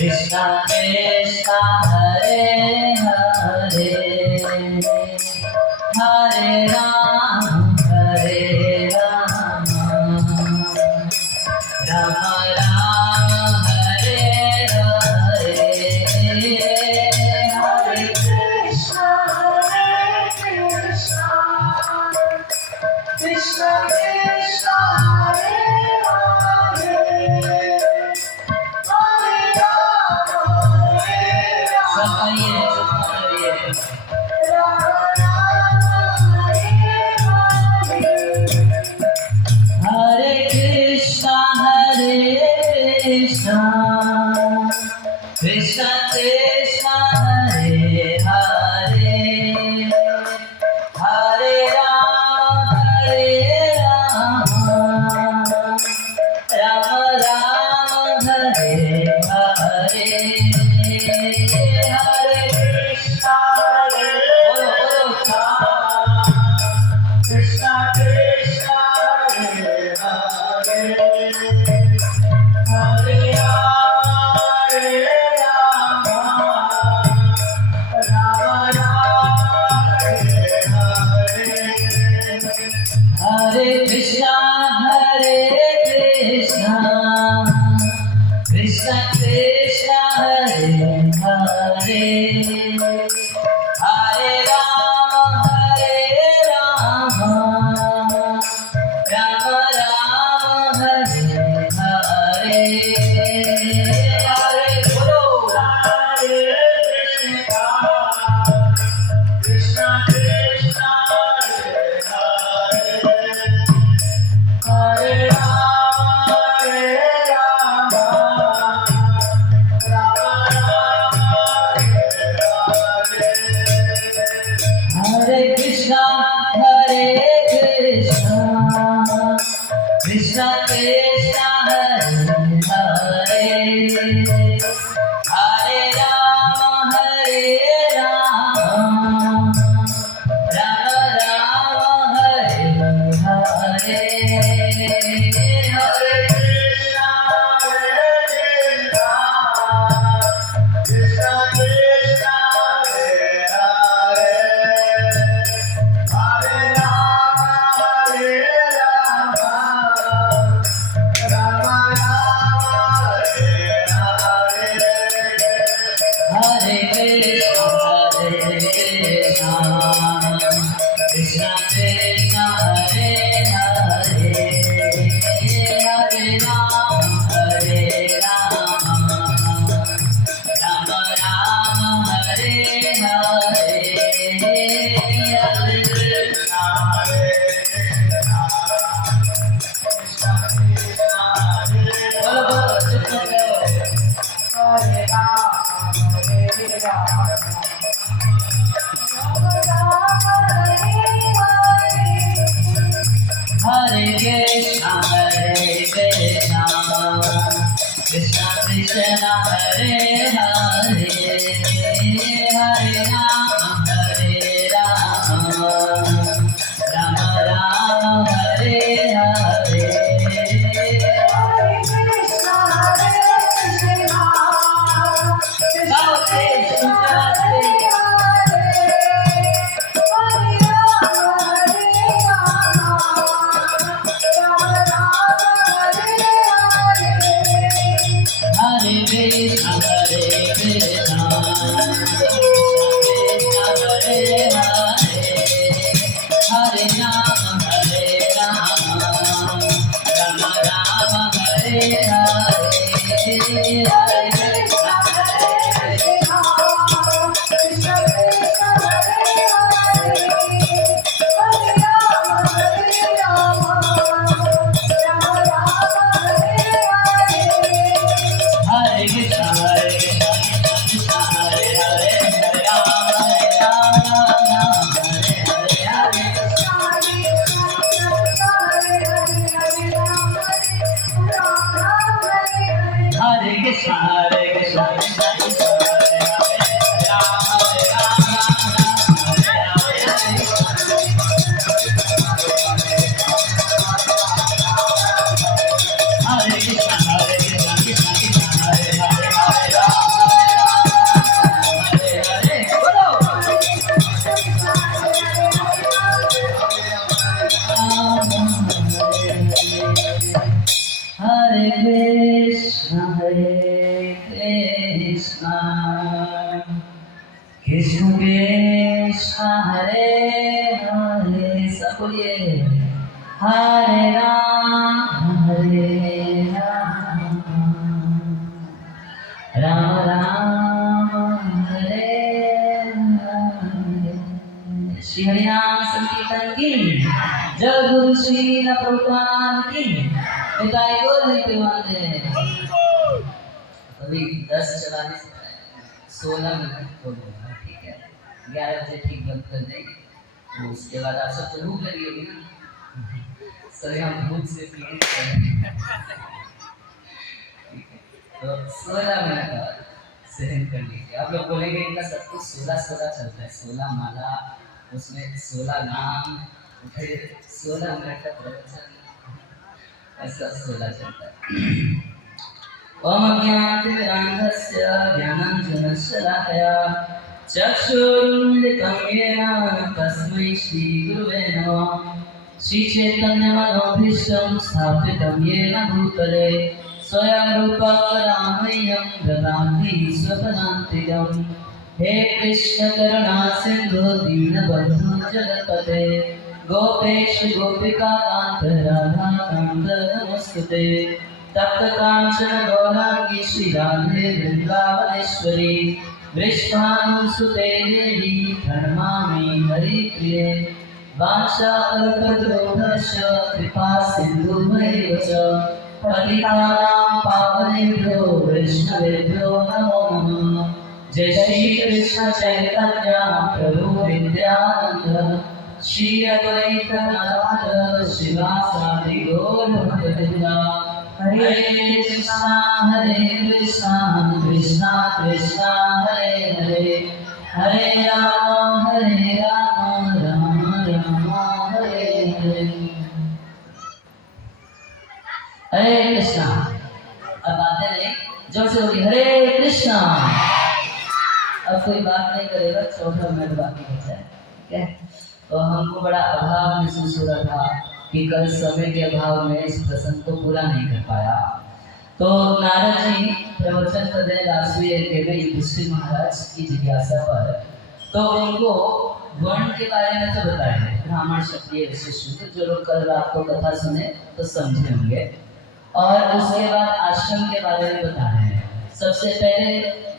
Krishna Krishna Hare Hare Hare Rama Hare Rama Rama Rama Hare Hare Hare Krishna Krishna Krishna Hare Hare Krishna Krishna Krishna Hare Hare Hare Rama Rama Rama Hare Hare Hare Krishna Krishna Krishna Hare Hare Hare Rama Rama Rama Hare Krishna Krishna Krishna Hare Hare Hare Rama Rama Rama Hare Hare Hare Bolo Hare Krishna Krishna Hare Hare Hare Rama Rama Hare Krishna Krishna Krishna Hare Hare Hare Rama Rama Rama Hare Hare Hare Krishna Krishna Krishna Hare Hare Hare Rama Hare Krishna Krishna Krishna Hare Hare Hare Rama Rama Rama Hare Hare Hare Krishna Krishna Krishna Hare Hare Hare Krishna Krishna Krishna Hare Hare Hare Rama Rama Rama Hare Hare Krishna हरे कृष्णा कृष्णा कृष्णा हरे हरे राम राम हरे हरे हरे कृष्णा कृष्णा कृष्णा हरे हरे हरे राम हरे हरे बोलो हरे कृष्णा कृष्ण कृष्ण हरे हरे सब बोलिए हरे राम राम राम हरे हरे श्री हरिनाम संकीर्तन की जय गुरु श्री प्रभुपाद की निताई गौर नित्यानंद। अभी 10:44 16 minute हो गए, ठीक है 11 बजे ठीक बंद कर देंगे। तो उसके बाद आप सबको भूख लगी होगी ना, सभी हम भूख से पीने तो 16 मिनट बाद सहन कर लीजिए। आप लोग बोलेंगे इनका सब कुछ 16 चलता है, 16 माला, उसमें 16 नाम, फिर 16 मिनट का प्रवचन, ऐसा 16 चलता है। ओम अज्ञानतिमिरान्धस्य ज्ञानाञ्जनशलाकया चक्षुरुन्मिलितं येन तस्मै श्रीगुरुवे नमः। श्रीचैतन्यमनोभीष्टं स्थापितं येन भूतले स्वयं रूपा रामय्यं ददाति स्वपदान्तिकम्। हे कृष्ण करुणा सिन्धु दीनबन्धु जगत्पते गोपेश गोपिका कान्त राधा कान्त नमोस्तुते। तप्त कांचन गौरांगी श्री राधे वृंदावनेश्वरी वृषभानुसुते देवी प्रणमामि हरिप्रिये। वाञ्छाकल्पतरुभ्यश्च कृपा सिन्धुभ्यैव च पतितानां पावनेभ्यो वैष्णवेभ्यो नमो नमः। जय श्री कृष्ण चैतन्य प्रभु नित्यानंद श्री अद्वैत गदाधर शिवासादि गौर भक्तवृंद। हरे कृष्णा कृष्णा कृष्णा हरे हरे हरे राम राम राम हरे हरे। हरे कृष्णा। अब बातें नहीं जोर से होगी हरे कृष्णा। अब कोई बात नहीं करेगा, 14 मिनट बाकी बचा है, ठीक है। तो हमको बड़ा अभाव महसूस हो रहा था कि कल समय के अभाव में इस प्रसंग को पूरा नहीं कर पाया। तो नारद जी प्रवचन कर रहे युधिष्ठिर महाराज की जिज्ञासा पर, तो उनको वर्ण के बारे में तो बताया, ब्राह्मण क्षत्रिय वैश्य शूद्र, जो लोग कल रात को कथा सुने तो समझे होंगे। और उसके बाद आश्रम के बारे में बता रहे हैं। सबसे पहले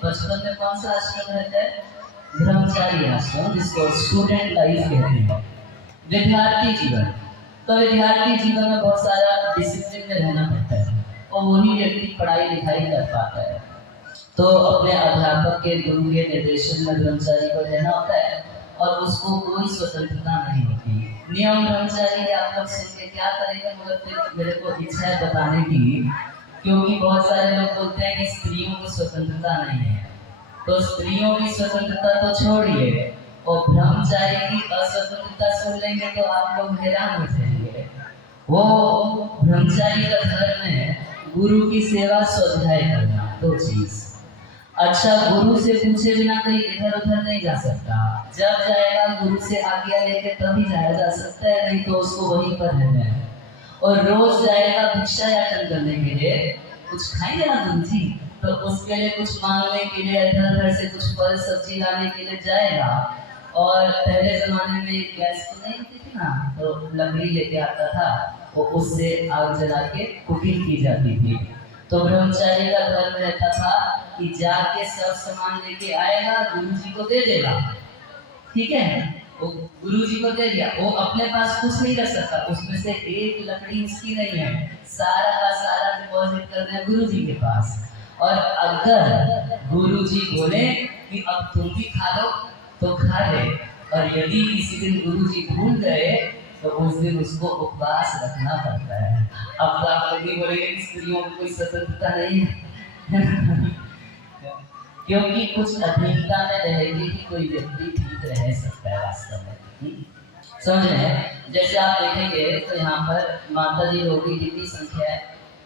बचपन में कौन सा आश्रम रहता है? ब्रह्मचारी आश्रम, जिसको स्टूडेंट लाइफ कहते हैं, विद्यार्थी जीवन। तो विद्यार्थी जीवन में बहुत सारा डिसिप्लिन में रहना पड़ता है और वही व्यक्ति पढ़ाई लिखाई कर पाता है। तो अपने अध्यापक के गुरु के निर्देशन में ब्रह्मचारी को रहना होता है और उसको कोई स्वतंत्रता नहीं होती। नियम ब्रह्मचारी के आप लोग सुन के क्या करेंगे, मगर फिर मेरे को इच्छा है बताने की, क्योंकि बहुत सारे लोग बोलते हैं कि स्त्रियों को स्वतंत्रता नहीं है। तो स्त्रियों की स्वतंत्रता तो छोड़िए, और ब्रह्मचारी की असवतंत्रता सुन लेंगे तो आप लोग हैरान हो जाएंगे। वो ब्रह्मचारी का धर्म है गुरु की सेवा, स्वाध्याय करना, 2 चीज। अच्छा, गुरु से पूछे बिना कहीं इधर उधर नहीं जा सकता। जब जाएगा गुरु से आज्ञा लेके तभी जाया जा सकता है, नहीं तो उसको वहीं पर रहना है। और रोज जाएगा भिक्षा याचन करने के लिए, कुछ खाएंगे ना गुरु जी, तो उसके लिए कुछ मांगने के लिए इधर उधर से कुछ फल सब्जी लाने के लिए जाएगा। और पहले जमाने में गैस तो नहीं होती थी ना, तो लकड़ी लेके आता था, वो उससे आग जला के कुकिंग की जाती थी। तो ब्रह्मचारी का धर्म रहता था कि जाके सब सामान लेके आएगा, गुरु जी को दे देगा, ठीक है। वो गुरु जी को दे दिया, वो अपने पास कुछ नहीं कर सकता, उसमें से एक लकड़ी उसकी नहीं है, सारा का सारा डिपॉजिट करना है गुरु जी के पास। और अगर गुरु जी बोले कि अब तुम भी खा लो तो खा ले, और यदि किसी दिन गुरु जी भूल गए तो उस दिन उसको उपवास रखना पड़ता है। अब आप लोग बोलेंगे कि स्त्रियों को कोई स्वतंत्रता नहीं है, क्योंकि कुछ अधीनता में रहेगी कि कोई व्यक्ति ठीक रह सकता है वास्तव में। समझ रहे हैं? जैसे आप देखेंगे तो यहाँ पर माता जी लोगों की कितनी संख्या है,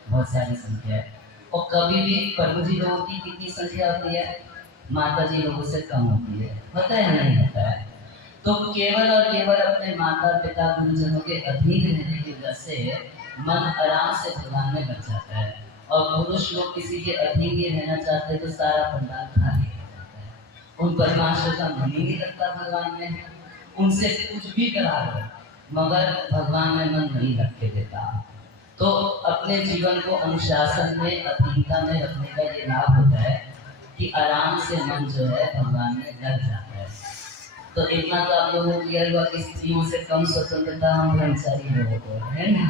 बहुत सारी संख्या है। और कभी भी प्रभु जी लोगों की कितनी संख्या होती है, माता जी लोगों से कम होती है। होता है नहीं होता है? तो केवल और केवल अपने माता पिता गुरुजनों के अधीन रहने की वजह से मन आराम से भगवान में लग जाता है। और पुरुष लोग किसी के अधीन ही रहना चाहते तो सारा पंडाल खाली हो जाता है। उन परमात्मा का मन ही नहीं लगता भगवान में, उनसे कुछ भी करा लो मगर भगवान में मन नहीं रख के देता। तो अपने जीवन को अनुशासन में अधीनता में रखने का ये लाभ होता है कि आराम से मन जो है भगवान में लग जाता है। तो इतना तो आप लोगों को क्लियर हुआ कि स्त्रियों से कम स्वतंत्रता हम ब्रह्मचारी लोगों को है ना।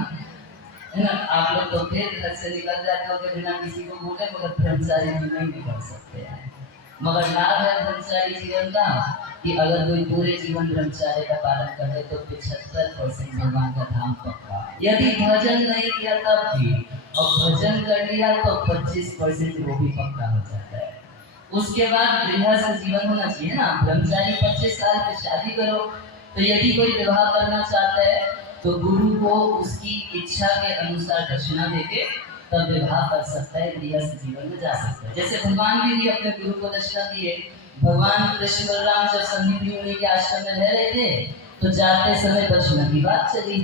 आप लोग तो फिर घर से निकल जाते हो बिना किसी को बोले, मगर ब्रह्मचारी जी नहीं निकल सकते हैं। मगर लाभ है ब्रह्मचारी जीवन का कि अगर कोई पूरे जीवन ब्रह्मचार्य का पालन करे तो 75% भगवान का धाम पक्का। यदि भजन नहीं किया तब भी, और भजन कर लिया तो 25% वो भी पक्का हो जाता है। उसके बाद गृहस्थ जीवन होना चाहिए ना। ब्रह्मचारी 25 साल पे शादी करो, तो यदि कोई विवाह करना चाहता है तो गुरु को उसकी इच्छा के अनुसार दक्षिणा देके तब विवाह कर सकता है, गृहस्थ जीवन में जा सकता है। जैसे भगवान भी अपने गुरु को दक्षिणा दिए। भगवान कृष्ण बलराम जब संदीपनी मुनि के आश्रम में रह रहे थे तो जाते समय दक्षिणा की बात चली।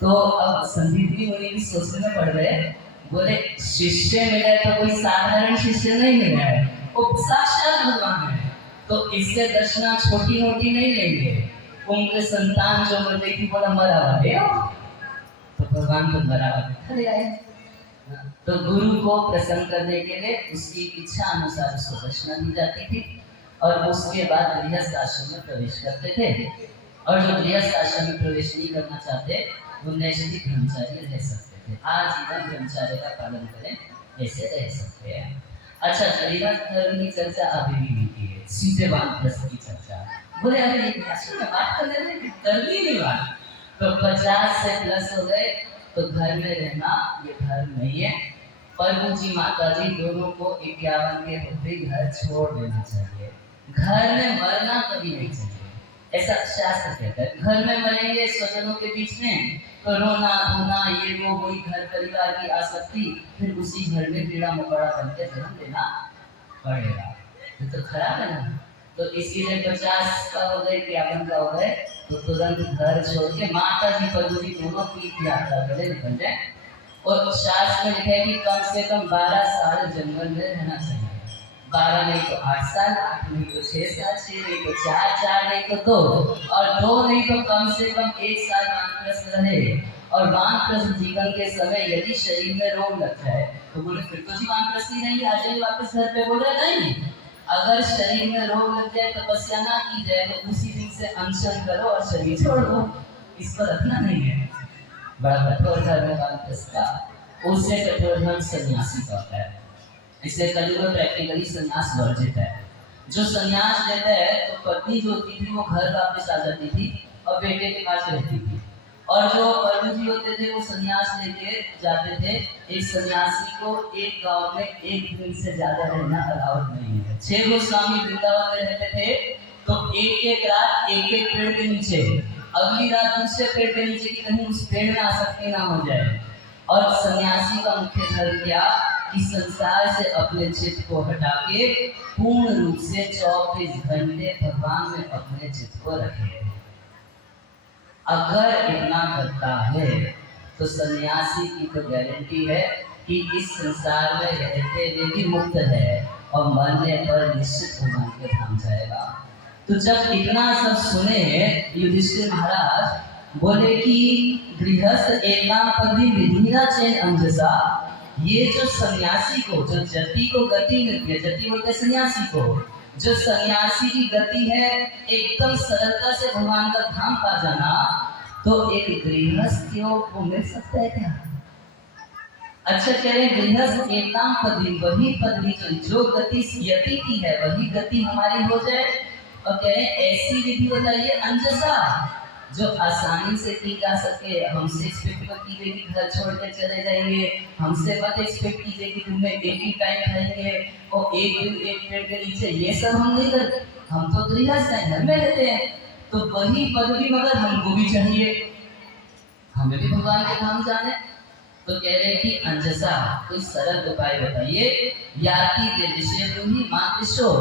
तो अब संदीपनी मुनि भी सोचने में पड़ गए, बोले शिष्य मिला तो कोई साधारण शिष्य नहीं मिला है, वो साक्षात भगवान है, तो इससे दक्षिणा छोटी मोटी नहीं लेंगे। उनके संतान जो मर गई थी बोला मरा वाले, तो भगवान को मरा वाले खड़े आए। तो गुरु को प्रसन्न करने के लिए उसकी इच्छा अनुसार उसको दक्षिणा दी जाती थी और उसके बाद गृहस्थ आश्रम में प्रवेश करते थे। और जो गृहस्थ आश्रम में प्रवेश नहीं करना चाहते वो नैष्ठिक ब्रह्मचारी रह सकते थे। आजीवन ब्रह्मचार्य का पालन करें, ऐसे रह सकते हैं। अच्छा, गृहस्थ धर्म की चर्चा अभी भी होती है, सीधे वानप्रस्थ की चर्चा। बोले अरे एक आश्रम में बात करने में करनी नहीं बात, तो 50 से प्लस हो गए तो घर में रहना ये धर्म नहीं है। प्रभु जी माता जी दोनों को 51 के होते घर छोड़ देना चाहिए। घर में मरना कभी नहीं चाहिए, ऐसा शास्त्र कहता है। घर में मरेंगे स्वजनों के बीच में तो रोना धोना ये वो वही घर परिवार की आसक्ति, फिर उसी घर में कीड़ा मकोड़ा बन के जन्म देना पड़ेगा, तो खराब है ना। तो इसीलिए 50 का हो गए 51 का हो गए तो तुरंत घर छोड़ के माता जी प्रभु जी दोनों तीर्थ यात्रा करे निकल जाए। और शास्त्र में लिखा है कि कम से कम 12 साल जंगल में रहना चाहिए। 12 नहीं तो 8 साल, 8 नहीं तो 6 साल, 6 नहीं तो 4, 4 नहीं तो 2, और 2 नहीं तो कम से कम 1 साल वानप्रस्थ रहे। और वानप्रस्थ जीवन के समय यदि शरीर में रोग लग जाए तो बोले फिर तो जी वानप्रस्थ ही नहीं, आ जाइए वापस घर पे। बोले नहीं, अगर शरीर में रोग लग जाए तपस्या ना की जाए तो उसी दिन से अनशन करो और शरीर छोड़ दो, इस पर रखना नहीं है। बड़ा कठोर धर्म है वानप्रस्थ का, उससे कठोर धर्म सन्यासी का होता है। इसलिए कलयुग में प्रैक्टिकली सन्यास वर्जित है। जो सन्यास लेता है तो पत्नी जो होती थी वो घर वापस आ जाती थी और बेटे के पास रहती थी। और जो प्रभु जी होते थे वो सन्यास लेके जाते थे। एक सन्यासी को एक गांव में एक दिन से ज्यादा रहना अलाउड नहीं है। 6 गोस्वामी वृंदावन में रहते थे तो एक एक रात एक एक पेड़ के नीचे, अगली रात दूसरे पेड़ के नीचे कि कहीं उस पेड़ में आसक्ति ना हो जाए। और सन्यासी का मुख्य धर्म क्या कि संसार से अपने चित्त को हटा के पूर्ण रूप से 24 घंटे भगवान में अपने चित्त को रखे। अगर इतना करता है तो सन्यासी की तो गारंटी है कि इस संसार में रहते हुए भी मुक्त है और मरने पर निश्चित भगवान के धाम जाएगा। तो जब इतना सब सुने युधिष्ठिर महाराज बोले कि गृहस्थ एकाम पदी विधिना चैन अंजसा, ये जो सन्यासी को, जो जति को गति मिलती है, जति बोलते सन्यासी को, जो सन्यासी की गति है एकदम सरलता से भगवान का धाम पा जाना, तो एक गृहस्थियों को मिल सकता है क्या? अच्छा कह रहे गृहस्थ एकाम पदवी, वही पदवी जो गति यति की है वही गति हमारी हो जाए। और कह रहे ऐसी विधि बताइए अंजसा, जो आसानी से की जा सके। हमसे एक्सपेक्ट मत कीजिए कि घर छोड़ कर चले जाएंगे, हमसे मत एक्सपेक्ट कीजिए कि तुम्हें एक ही टाइम खाएंगे और एक दिन एक पेड़ के नीचे, ये सब हम नहीं करते। हम तो गृहस्थ हैं, घर में रहते हैं, तो वही पदवी मगर हमको भी चाहिए, हमें भी भगवान के धाम जाने। तो कह रहे कि अंजसा कोई सरल उपाय बताइए। याति देविशे रूही मातृशो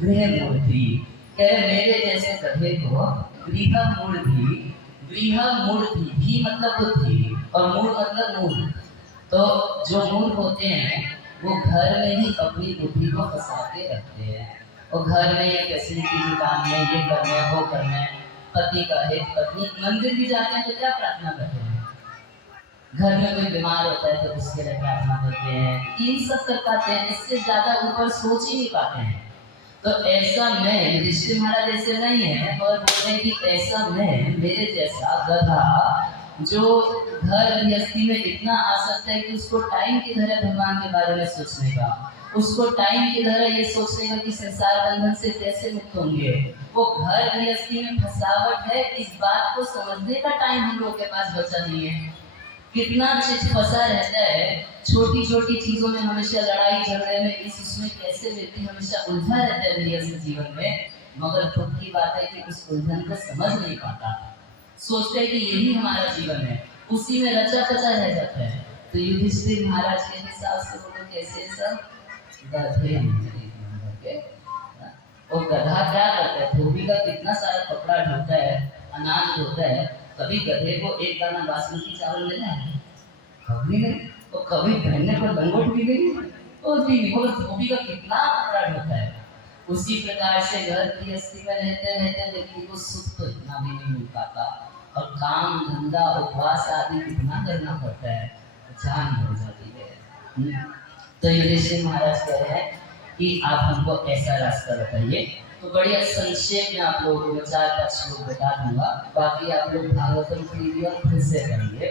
गृह मूर्ति। कह रहे मेरे जैसे गधे को गृह मूर्ति, गृह मूर्ति भी मतलब बुद्धि और मूल मतलब मूल। तो जो मूल होते हैं वो घर में ही अपनी बुद्धि को फंसा के रखते हैं, और घर में ये फैसिलिटी जुटाने, ये करना वो करना, पति का हित, पत्नी, मंदिर भी जाते हैं तो क्या प्रार्थना करते हैं, घर में कोई बीमार होता है तो उसके लिए प्रार्थना करते हैं, इन सब कर पाते हैं, इससे ज्यादा ऊपर सोच ही नहीं पाते हैं। तो ऐसा मैं, युधिष्ठिर महाराज ऐसे नहीं है, और बोल रहे कि ऐसा मैं, मेरे जैसा गधा जो घर गृहस्थी में इतना आसक्त है कि उसको टाइम किधर है भगवान के बारे में सोचने का, उसको टाइम किधर है ये सोचने का कि संसार बंधन से कैसे मुक्त होंगे। वो घर गृहस्थी में फंसावट है, इस बात को समझने का टाइम हम लोग के पास बचा नहीं है। कितना चित फंसा रहता है छोटी छोटी चीजों में, हमेशा लड़ाई झगड़े में, इस उसमें कैसे व्यक्ति हमेशा उलझा रहता है गृहस्थ जीवन में, मगर दुख की बात है कि उस उलझन को समझ नहीं पाता, सोचते हैं कि यही हमारा जीवन है, उसी में रचा पचा रह जाता है। तो युधिष्ठिर महाराज के हिसाब से वो लोग कैसे सब गधे के, वो गधा क्या करता है, धोबी का कितना सारा कपड़ा ढोता है, अनाज ढोता है, कभी गधे को एक दाना बासमती चावल देना है, कभी नहीं। तो कभी पहनने पर लंगोट भी गई तो भी नहीं, मगर धोबी का कितना कपड़ा ढोता है। उसी प्रकार से घर गृहस्थी में रहते रहते व्यक्ति को सुख तो इतना भी नहीं मिल पाता, और काम धंधा उपवास आदि कितना करना पड़ता है, जान हो जाती है। तो युधिष्ठिर महाराज कह रहे हैं कि आप हमको ऐसा रास्ता बताइए। तो बढ़िया संक्षेप में आप लोगों को 4-5 श्लोक बता दूंगा, बाकी आप लोग भागवतम कीजिए और खुद से करेंगे।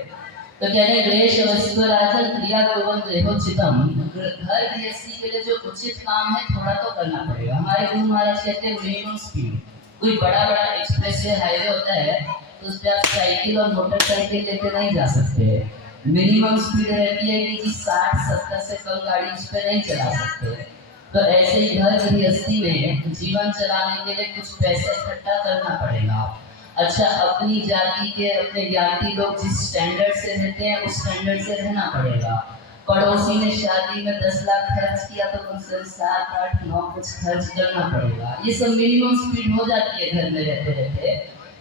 तो कह रहे गृहेश अवस्थितो राजन क्रिया कुर्वन्तु यथोचितम। घर गृहस्थी के लिए जो उचित काम है थोड़ा तो करना पड़ेगा। हमारे गुरु महाराज कहते हैं मिनिमम स्पीड। कोई बड़ा बड़ा एक्सप्रेस वे हाईवे होता है तो उस पर आप साइकिल और मोटरसाइकिल लेके नहीं जा सकते, मिनिमम स्पीड रहती है कि 60-70 से कम गाड़ी उस पर नहीं चला सकते। तो ऐसे ही घर गृहस्थी में जीवन चलाने के लिए कुछ पैसा इकट्ठा करना पड़ेगा। अच्छा, अपनी जाति के अपने ज्ञाति लोग जिस स्टैंडर्ड से रहते हैं उस स्टैंडर्ड से रहना पड़ेगा। पड़ोसी ने शादी में 10 लाख खर्च किया तो कम से कम 7-8-9 कुछ खर्च करना पड़ेगा। ये सब मिनिमम स्पीड हो जाती है घर में रहते रहते।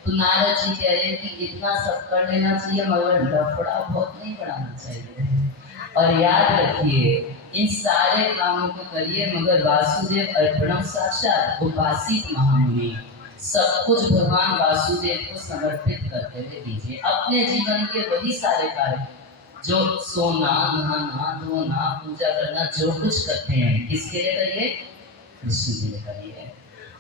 तो नारद जी कह रहे हैं कि इतना सब कर लेना चाहिए, मगर लफड़ा बहुत नहीं बढ़ाना चाहिए। और याद रखिए इन सारे कामों को करिए, मगर वासुदेव अर्पणम साक्षात उपासित महामुनि, सब कुछ भगवान वासुदेव को समर्पित करते हुए दीजिए। अपने जीवन के वही सारे कार्य जो सोना, नहाना, धोना, पूजा करना, जो कुछ करते हैं किसके लिए करिए, कृष्ण के लिए करिए।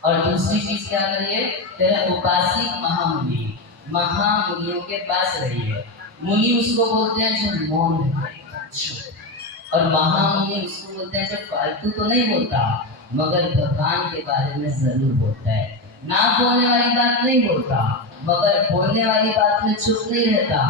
और दूसरी चीज क्या करिए, तेरा उपासित महामुनि, महामुनियों के पास रहिए। मुनि उसको बोलते हैं जो मौन है, और महामुनि उसको बोलते हैं जो फालतू तो नहीं बोलता मगर भगवान के बारे में जरूर बोलता है। ना बोलने वाली बात नहीं बोलता, मगर बोलने वाली बात में चुप नहीं रहता,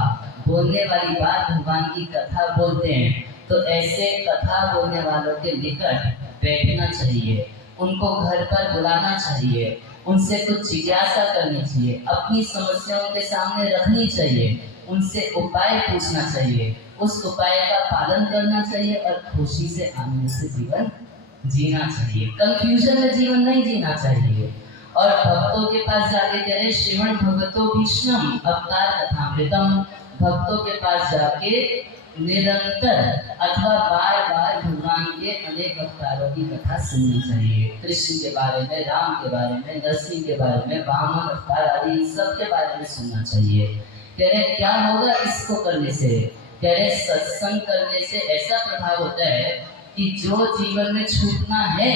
बोलने वाली बात भगवान की कथा बोलते हैं। तो ऐसे कथा बोलने वालों के निकट बैठना चाहिए, उनको घर पर बुलाना चाहिए, उनसे कुछ जिज्ञासा करनी चाहिए, अपनी समस्याओं के सामने रखनी चाहिए, उनसे उपाय पूछना चाहिए, उस उपाय का पालन करना चाहिए और खुशी से आनंद से जीवन जीना चाहिए। कंफ्यूजन में जीवन नहीं जीना चाहिए। और भक्तों के पास जाके कह रहे श्रीमण भगवतो भीष्मम अवतार कथामृतम, भक्तों के पास जाके निरंतर अथवा बार बार भगवान के अनेक अवतारों की कथा सुननी चाहिए। कृष्ण के बारे में, राम के बारे में, नरसिंह के बारे में, वामन अवतार आदि सब के बारे में सुनना चाहिए। कह रहे क्या होगा इसको करने से, कह रहे सत्संग करने से ऐसा प्रभाव होता है कि जो जीवन में छूटना है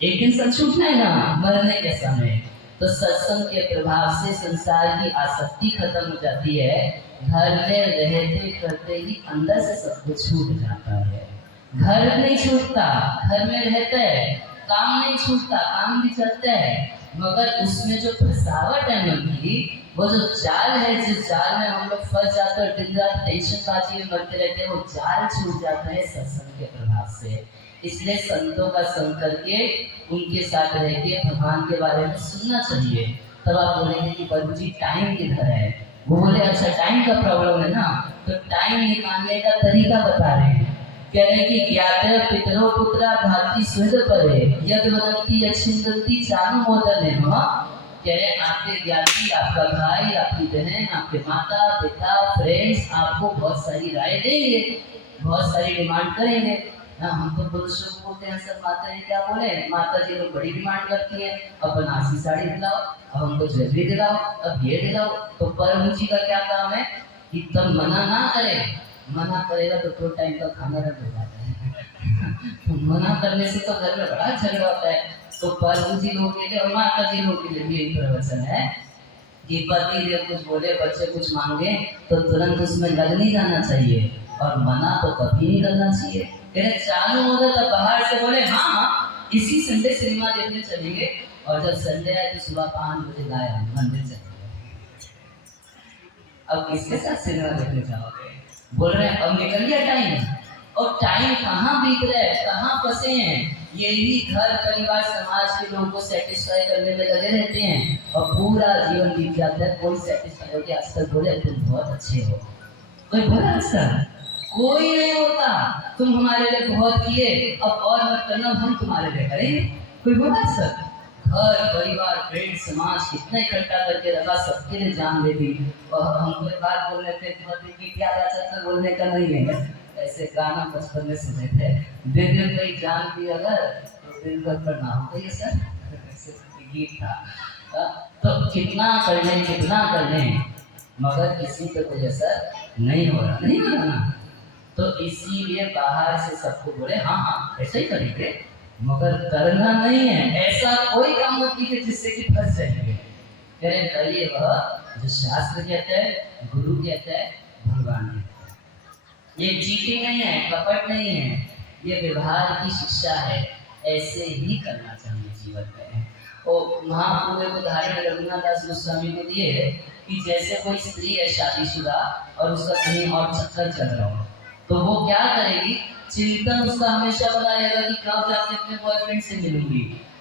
एक दिन सब छूटना है ना मरने के समय, तो सत्संग के प्रभाव से संसार की आसक्ति खत्म हो जाती है। घर में रहते करते ही अंदर से सब कुछ छूट जाता है। घर नहीं छूटता, घर में रहता है, काम नहीं छूटता, काम भी चलता है, मगर उसमें जो फसावट है मन की, वो जो जाल है, जिस जाल में हम लोग फंस जाते हैं, दिन रात टेंशन बाजी में मरते रहते हैं, वो जाल छूट जाता है सत्संग के प्रभाव से। इसलिए संतों का संग करके उनके साथ रह के भगवान के बारे में सुनना चाहिए। तब आप बोलेंगे कि प्रभु जी टाइम किधर है। वो बोले अच्छा टाइम का प्रॉब्लम है ना, तो टाइम निकालने का तरीका बता रहे हैं। कह रहे हैं कि ज्ञाते पितरो पुत्रा भाती स्वेद परे यद वदंती यच्छिंदंती चानु मोदने नमः। कह रहे हैं आपके ज्ञाति, आपका भाई, आपकी बहन, आपके माता पिता फ्रेंड्स आपको बहुत सारी राय देंगे, बहुत सारी डिमांड करेंगे। हम तो पुरुषों को बोलते हैं, सब माताएं क्या बोले, माता जी लोग बड़ी डिमांड करती है, अब बनारसी साड़ी दिलाओ, अब हमको ज्वेलरी दिलाओ, अब ये दिलाओ। तो प्रभु जी का क्या काम है कि तब मना ना करे, मना करेगा तो 2 टाइम का खाना रख हो जाता है। तो मना करने से तो घर में बड़ा झगड़ा होता है। तो प्रभु जी लोगों के लिए और माता जी लोगों के लिए भी यही प्रवचन है कि पति जब कुछ बोले, बच्चे कुछ मांगे, तो तुरंत उसमें लग नहीं जाना चाहिए, और मना तो कभी नहीं करना चाहिए। चालू होता तब बाहर से बोले हाँ इसी संडे सिनेमा देखने चलेंगे, और जब संडे आए तो सुबह 5 बजे लाए मंदिर चलेंगे। अब किसके साथ सिनेमा देखने जाओगे? बोल रहे हैं अब निकल गया टाइम, और टाइम कहाँ बीत रहा है, कहाँ फंसे हैं। यही घर परिवार समाज के लोगों को सेटिस्फाई करने में लगे रहते हैं, और पूरा जीवन बीत जाता है। कोई सेटिस्फाई होकर आज तक बोले तुम बहुत अच्छे हो, कोई बोला सर? कोई नहीं होता। तुम हमारे लिए बहुत किए, अब और मत करना, हम तुम्हारे लिए करेंगे। कोई बोला सर? घर परिवार फ्रेंड समाज कितना इकट्ठा करके रखा, सबके लिए जान दे दी, और हमको बात बोल रहे थे कि क्या राजा बोलने का नहीं है। ऐसे गाना बचपन में सुने थे, दिल दिल कहीं जान दी अगर तो दिल भर पर ना हो, ये सर ऐसे गीत था। तो कितना कर लें कितना कर लें, मगर किसी पे कोई असर नहीं हो रहा, नहीं हो रहा ना। तो इसीलिए बाहर से सबको बोले हाँ हाँ ऐसे ही करेंगे, मगर करना नहीं है। ऐसा कोई काम मत कीजिए जिससे कि फंस जाएंगे। करें करिए वह जो शास्त्र कहता है, गुरु कहता है, भगवान कहता है। ये चीटिंग नहीं है, कपट नहीं है, ये व्यवहार की शिक्षा है। ऐसे ही करना चाहिए जीवन में। और महाप्रभु एक उदाहरण रघुनाथ दास गोस्वामी को दिए कि जैसे कोई स्त्री है शादीशुदा और उसका कहीं और चक्कर चल रहा हो, तो वो क्या करेगी, चिंतन उसका हमेशा बना रहेगा कि कब जाके अपने बॉयफ्रेंड से मिलूंगी,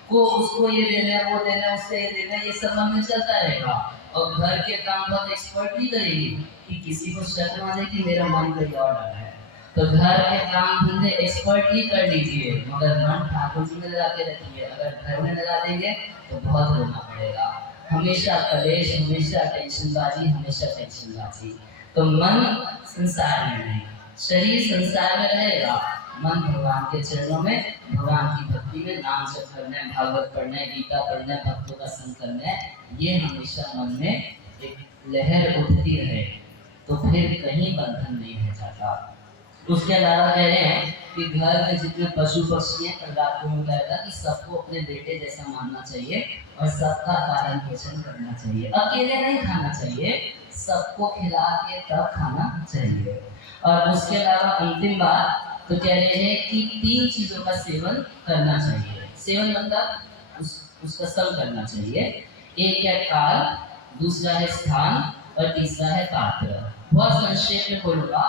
को उसको ये देना है, वो देना है, उससे ये देना है, ये सब मन में चलता रहेगा। और घर के काम बहुत एक्सपर्ट नहीं करेगी कि किसी को शक ना जाए कि मेरा मन कहीं और लगा है। तो घर के काम धंधे एक्सपर्टली कर लीजिए, मगर मन ठाकुर जी में लगा के रखिए। अगर घर में लगा देंगे तो बहुत रोना पड़ेगा। हमेशा कलेश, हमेशा टेंशनबाजी, हमेशा टेंशनबाजी। तो मन संसार में नहीं, शरीर संसार में रहेगा, मन भगवान के चरणों में, भगवान की भक्ति में, नाम जप करना है, भागवत पढ़ना है, गीता पढ़ना है, भक्तों का संग करना है। ये हमेशा मन में एक लहर उठती रहे, तो फिर कहीं बंधन नहीं रह जाता। उसके अलावा कह रहे हैं कि घर में जितने पशु पक्षी हैं, कल रात को बताया था कि सबको अपने बेटे जैसा मानना चाहिए और सबका पालन पोषण करना चाहिए। अकेले नहीं खाना चाहिए, सबको खिला के तब खाना चाहिए। और उसके अलावा अंतिम बात तो कह रहे हैं कि 3 चीजों का सेवन करना चाहिए। सेवन मतलब उसका संग करना चाहिए। एक है काल, दूसरा है स्थान, और तीसरा है पात्र। बहुत संक्षेप में बोलूंगा।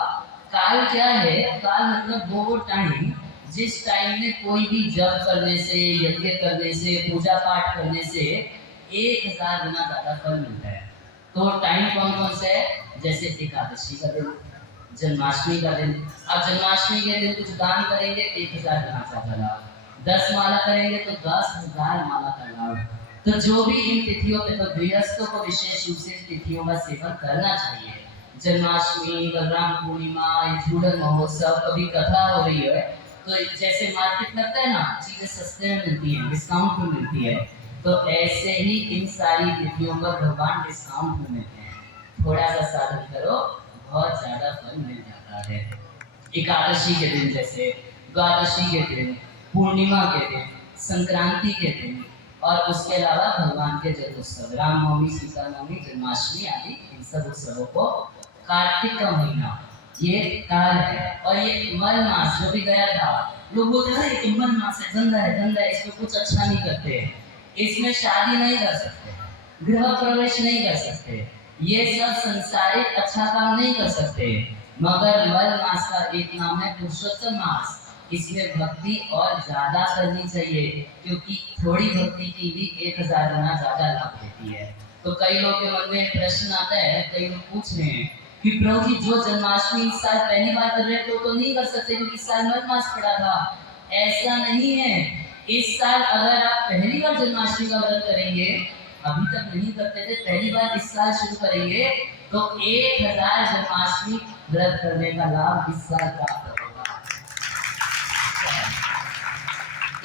काल क्या है? काल मतलब वो टाइम जिस टाइम में कोई भी जप करने से, यज्ञ करने से, पूजा पाठ करने से 1000 गुना ज्यादा फल मिलता है। तो टाइम कौन कौन से है? जैसे एकादशी का दिन, जन्माष्टमी का दिन। अब जन्माष्टमी के दिन कुछ दान करेंगे 1000 गुना ज्यादा लाभ, 10 माला करेंगे तो 10,000 माला का लाभ। तो जो भी इन तिथियों में, तो गृहस्थों को विशेष रूप से तिथियों का सेवन करना चाहिए। जन्माष्टमी, बलराम पूर्णिमा, झूलन महोत्सव, कभी कथा हो रही है, तो जैसे मार्केट लगता है ना, चीजें सस्ते में मिलती है, डिस्काउंट में मिलती है, तो ऐसे ही इन सारी तिथियों पर भगवान डिस्काउंट में मिलते हैं। थोड़ा सा साधन करो, बहुत ज्यादा फल मिल जाता है। एकादशी के दिन, जैसे द्वादशी के दिन, पूर्णिमा के दिन, संक्रांति के दिन, और उसके अलावा भगवान के जन्मोत्सव, रामनवमी, सीता नवमी, जन्माष्टमी आदि, इन सब उत्सवों को कार्तिक का महीना ये काल है। और ये मल मास जो भी गया था, लोग बोलते हैं ये मल मास है, गंदा है, गंदा है, इसमें कुछ अच्छा नहीं करते। इसमें शादी नहीं कर सकते, गृह प्रवेश नहीं कर सकते, ये सब संसारिक अच्छा काम नहीं कर सकते। मगर मल मास का एक नाम है पुरुषोत्तम मास, इसमें भक्ति और ज्यादा करनी चाहिए, क्योंकि थोड़ी भक्ति की भी 1000 गुना ज्यादा लाभ देती है। तो कई लोगों के मन में प्रश्न आता है, कई लोग पूछ रहे हैं कि प्रभु जी जो जन्माष्टमी इस साल पहली बार कर रहे थे तो नहीं कर सकते क्योंकि इस साल मल मास पड़ा था। ऐसा नहीं है, इस साल अगर आप पहली बार जन्माष्टमी का व्रत करेंगे, अभी तक नहीं करते थे, पहली बार इस साल शुरू करेंगे, तो 1000 जन्माष्टमी व्रत करने का लाभ इस साल प्राप्त होगा।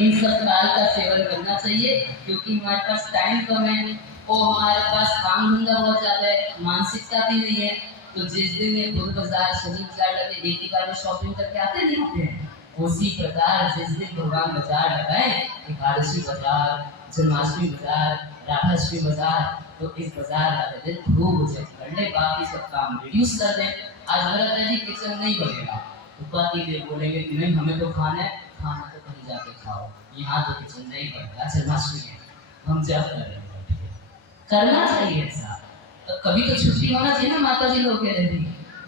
इन सब काल का सेवन करना चाहिए, क्योंकि हमारे पास टाइम कम है और हमारे पास काम धंधा बहुत ज्यादा है, मानसिकता भी नहीं है। तो जिस दिन ये खुद बाजार शनि बाजार लगे, एक ही बार में शॉपिंग करके आते नहीं होते हैं, उसी प्रकार जिस दिन भगवान बाजार लगाए, एकादशी बाजार, जन्माष्टमी बाजार, राधाष्टमी बाजार, तो इस बाजार वाले दिन खूब बचत कर ले, बाकी सब काम रिड्यूस कर दें। आज व्रत है जी, किचन नहीं बनेगा, पति बोलेंगे कि नहीं हमें तो खाना है, खाना तो कहीं जाके खाओ, यहाँ तो किचन नहीं बनेगा, जन्माष्टमी है हम जब करेंगे। करना चाहिए ऐसा, तो कभी तो छुट्टी होना चाहिए ना। माता जी लोग कह रहे थे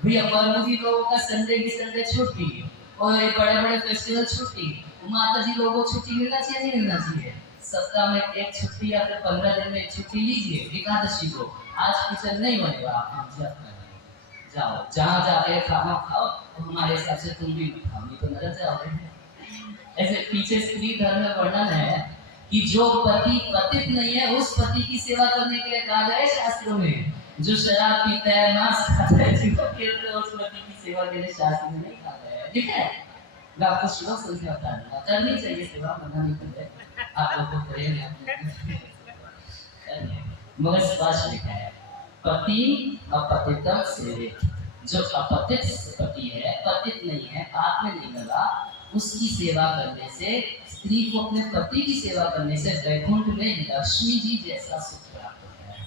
भैया प्रभु जी लोगों का संडे की संडे छुट्टी और बड़े बड़े फेस्टिवल छुट्टी, माता जी लोगों को छुट्टी मिलना चाहिए नहीं मिलना चाहिए? सप्ताह में एक छुट्टी या फिर 15 दिन में एक छुट्टी लीजिए, एकादशी को आज किचन नहीं बनेगा, आप जब करेंगे जाओ जहाँ जाके खाना खाओ, तो हमारे हिसाब से तुम भी खाओ, नहीं तो नजर जाओगे। ऐसे पीछे स्त्री धर्म में वर्णन है कि जो पति पतित नहीं है उस पति की सेवा करने के लिए कहा गया है शास्त्रों में। जो शराब पीता है, मांस खाता है, उस पति की सेवा के लिए शास्त्र में नहीं कहा गया है। ठीक है, मैं आपको श्लोक संख्या बता दूंगा, करनी चाहिए सेवा, मना नहीं करते, आप लोग को करेंगे मगर स्पष्ट लिखा है पति अपतितम सेवित। जो अपतित पति है, पतित नहीं है, पाप में नहीं लगा, उसकी सेवा करने से, स्त्री को अपने पति की सेवा करने से वैकुंठ में लक्ष्मी जी जैसा सुख प्राप्त होता है,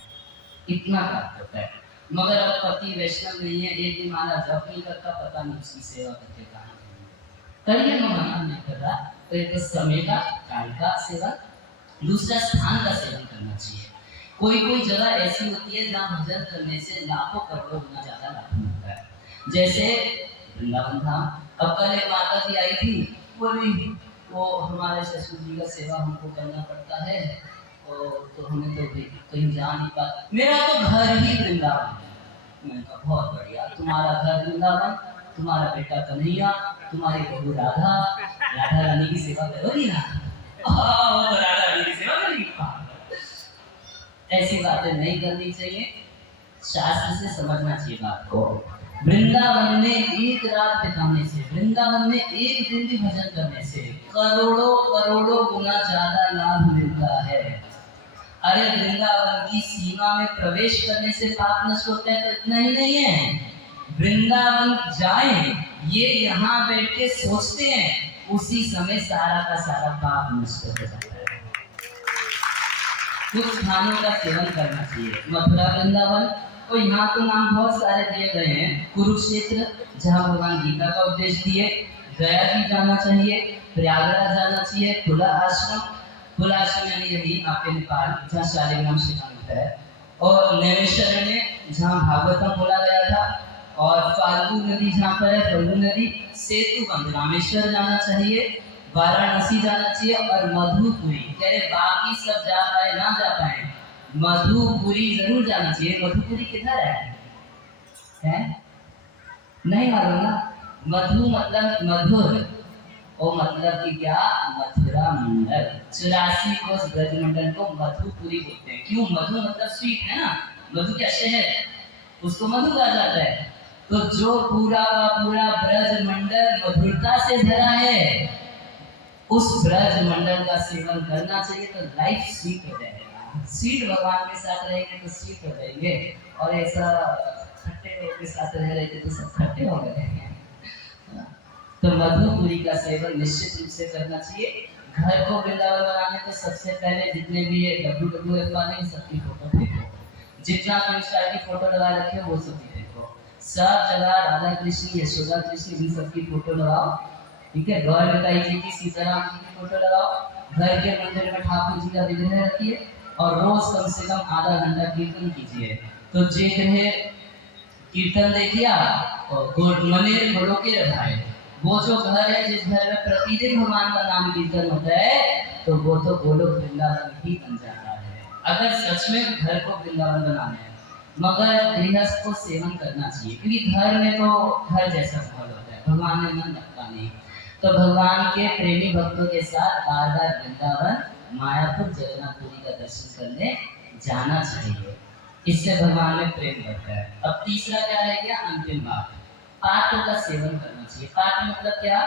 इतना प्राप्त होता है। मगर अब पति वैष्णव नहीं है, एक दिन माना जप नहीं करता, पता नहीं उसकी सेवा करके कहा करिए, मैं मना नहीं कर रहा, तो एक समय का, काल का सेवन, दूसरा स्थान का सेवन करना चाहिए। कोई कोई जगह ऐसी होती है जहाँ भजन करने से लाखों करोड़ों गुना ज्यादा लाभ मिलता है, जैसे वृंदावन धाम। अब कल एक माता जी आई थी, बोली वो हमारे ससुर जी का सेवा हमको करना पड़ता है और तो हमें तो कहीं जा नहीं पाता, मेरा तो घर ही वृंदावन है। मैंने कहा बहुत बढ़िया, तुम्हारा घर वृंदावन, तुम्हारा बेटा कन्हैया, तुम्हारी बहू राधा, राधा रानी की सेवा करोगी ना? वो तो राधा रानी की सेवा करेगी। ऐसी बातें नहीं करनी चाहिए, शास्त्र से समझना चाहिए बात को। वृंदावन में एक रात बिताने से, वृंदावन में एक दिन भी भजन करने से करोड़ों करोड़ों गुना ज्यादा लाभ मिलता है। अरे वृंदावन की सीमा में प्रवेश करने से पाप नष्ट होता है, तो इतना ही नहीं है, वृंदावन जाएं, ये यहाँ बैठ के सोचते हैं, उसी समय सारा का सारा पाप नष्ट हो जाता है। कुछ स्थानों का सेवन करना चाहिए, मथुरा वृंदावन, तो यहाँ तो नाम बहुत सारे दिए गए हैं, कुरुक्षेत्र जहाँ भगवान गीता का उपदेश दिए, गया भी जाना चाहिए, प्रयागराज जाना चाहिए, खुला आश्रम, खुला आश्रम यानी यही आपके नेपाल जहाँ शालिग्राम शिखा मिलता है, और नैमिषारण्य जहाँ भागवतम बोला गया था, और फाल्गु नदी जहाँ पर है, फाल्गु नदी, सेतुबंध रामेश्वर जाना चाहिए, वाराणसी जाना चाहिए, और मधुपुरी। कह रहे बाकी सब जा पाए ना जा पाए, मधुपुरी जरूर जाना चाहिए। मधुपुरी किधर है? नहीं मालूम ना? मधु मतलब मधुर, और मतलब कि क्या? मथुरा मंडल। 84 कोस ब्रज मंडल को मधुपुरी बोलते हैं। क्यों? मधु मतलब स्वीट है ना, मधु क्या शहर, उसको मधु कहा जाता है। तो जो पूरा का पूरा ब्रज मंडल मधुरता से भरा है, उस ब्रज मंडल का सेवन करना चाहिए, तो लाइफ स्वीट हो जाएगा। स्वीट भगवान के साथ रहेंगे तो स्वीट हो जाएंगे, और ऐसा खट्टे लोगों के साथ रह रहे थे तो सब खट्टे हो गए हैं। तो मधुपुरी का सेवन निश्चित रूप से करना चाहिए। घर को वृंदावन बनाने तो सबसे पहले जितने भी ये WWF वाले सबकी फोटो देखो, जितना कृष्ण की फोटो लगा रखे हो वो सब देखो, सब जगह राधा कृष्ण, यशोदा कृष्ण, इन सबकी फोटो लगाओ, ठीक है। गौर निताई जी की, सीताराम जी की फोटो लगाओ, घर के मंदिर में ठाकुर जी का विग्रह रखिए और रोज कम से कम आधा घंटा कीर्तन कीजिए। तो जे ग्रह कीर्तन देखिए आप मने गोलोके भाई, वो जो घर है जिस घर में प्रतिदिन भगवान का नाम कीर्तन होता है तो वो तो गोलोक वृंदावन ही बन जाता है। अगर सच में घर को वृंदावन बनाना है, मगर गृहस्थ को सेवन करना चाहिए, क्योंकि घर में तो घर जैसा माहौल होता है, भगवान में मन लगता नहीं। तो भगवान के प्रेमी भक्तों के साथ बार बार वृंदावन, मायापुर, जगन्नाथपुरी का दर्शन करने जाना चाहिए। इससे भगवान में प्रेम बढ़ता है। अब तीसरा क्या रह गया, अंतिम बात, पात्र का सेवन करना चाहिए। पात्र मतलब क्या,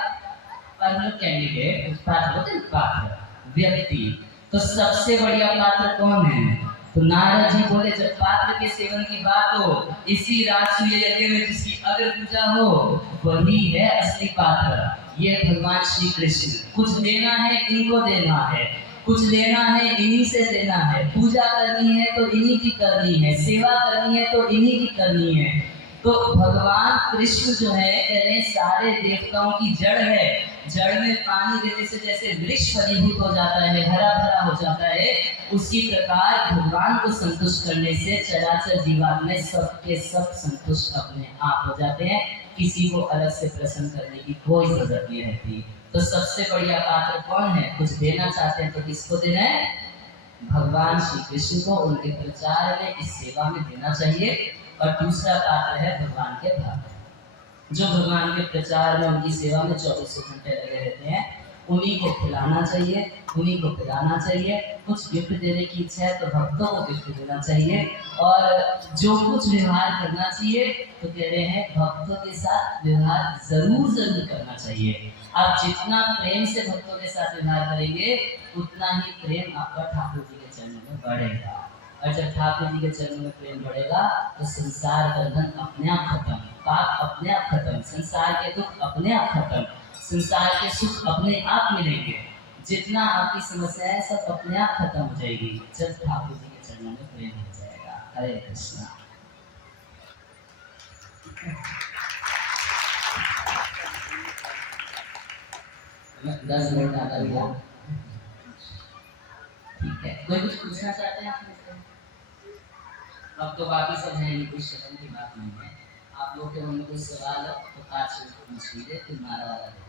पात्र मतलब कैंडिडेट, पात्र होते हैं पात्र, व्यक्ति। तो सबसे बढ़िया पात्र कौन है? तो नारद जी बोले जब पात्र के सेवन की बात हो, इसी राजसूय यज्ञ में जिसकी अग्र पूजा हो, वही है असली पात्र। ये भगवान श्री कृष्ण। कुछ देना है इनको देना है, कुछ लेना है इन्हीं से लेना है, पूजा करनी है तो इन्हीं की करनी है, सेवा करनी है तो इन्हीं की करनी है। तो भगवान कृष्ण जो है कह रहे सारे देवताओं की जड़ है। जड़ में पानी देने से जैसे वृक्ष फलीभूत हो जाता है, हरा भरा हो जाता है, उसी प्रकार भगवान को संतुष्ट करने से चराचर जीवन में सबके सब संतुष्ट अपने आप हो जाते हैं। किसी को अलग से प्रसन्न करने की कोई जरूरत नहीं रहती। तो सबसे बढ़िया पात्र कौन है? कुछ देना चाहते हैं तो किसको देना है? भगवान श्री कृष्ण को, उनके प्रचार में, इस सेवा में देना चाहिए। और दूसरा पात्र है भगवान के भक्त, जो भगवान के प्रचार में, उनकी सेवा में 24 घंटे लगे रहते हैं। उन्हीं को खिलाना चाहिए, उन्हीं को पिलाना चाहिए। कुछ गिफ्ट देने की इच्छा है तो भक्तों को गिफ्ट देना चाहिए। और जो कुछ व्यवहार करना चाहिए तो कह रहे हैं भक्तों के साथ व्यवहार जरूर जरूर करना चाहिए। आप जितना प्रेम से भक्तों के साथ व्यवहार करेंगे उतना ही प्रेम आपका ठाकुर जी के चरणों में बढ़ेगा। और जब ठाकुर जी के चरणों में प्रेम बढ़ेगा तो संसार बंधन अपने आप खत्म, पाप अपने आप खत्म, संसार के दुख अपने आप खत्म, संसार के सुख अपने आप मिलेंगे। जितना आपकी समस्या है सब अपने आप खत्म हो जाएगी जब ठाकुर जी के चरणों में प्रेम हो जाएगा। हरे कृष्णा। 10 मिनट आधा हुआ, ठीक है। कोई कुछ पूछना चाहते हैं आप मुझसे? अब तो बाकी सब है, कोई शर्म की बात नहीं है। आप लोग के मन में कोई सवाल हो तो आज पूछ लीजिए, फिर मारा वाला दे।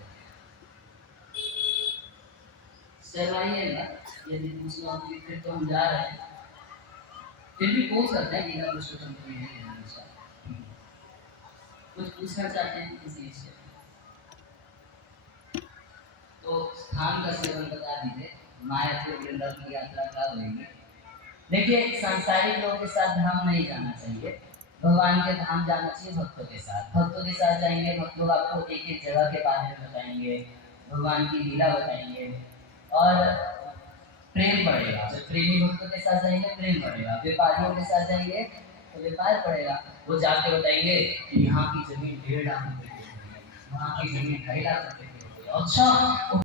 शर्माइएगा, यदि पूछना हो फिर तो हम जा रहे हैं, फिर भी पूछ सकते हैं, बिना कुछ खत्म नहीं है हमेशा। कुछ पूछना चाहते हैं किसी से तो स्थान का सेवन बता दीजिए। मायापुर वृंदावन की यात्रा कब होगी? देखिए, सांसारिक लोगों के साथ धाम नहीं जाना चाहिए, भगवान के धाम जाना चाहिए भक्तों के साथ। भक्तों के साथ जाएंगे, भक्त लोग आपको एक एक जगह के बारे में बताएंगे, भगवान की लीला बताएंगे और प्रेम बढ़ेगा। जब प्रेमी भक्तों के साथ जाएंगे प्रेम बढ़ेगा, व्यापारियों के साथ जाएंगे तो व्यापार बढ़ेगा। वो जाके बताएंगे कि यहाँ की जमीन 1.5 लाख रुपए की होती है, वहाँ की जमीन 2.5 लाख रुपए की होती है। अच्छा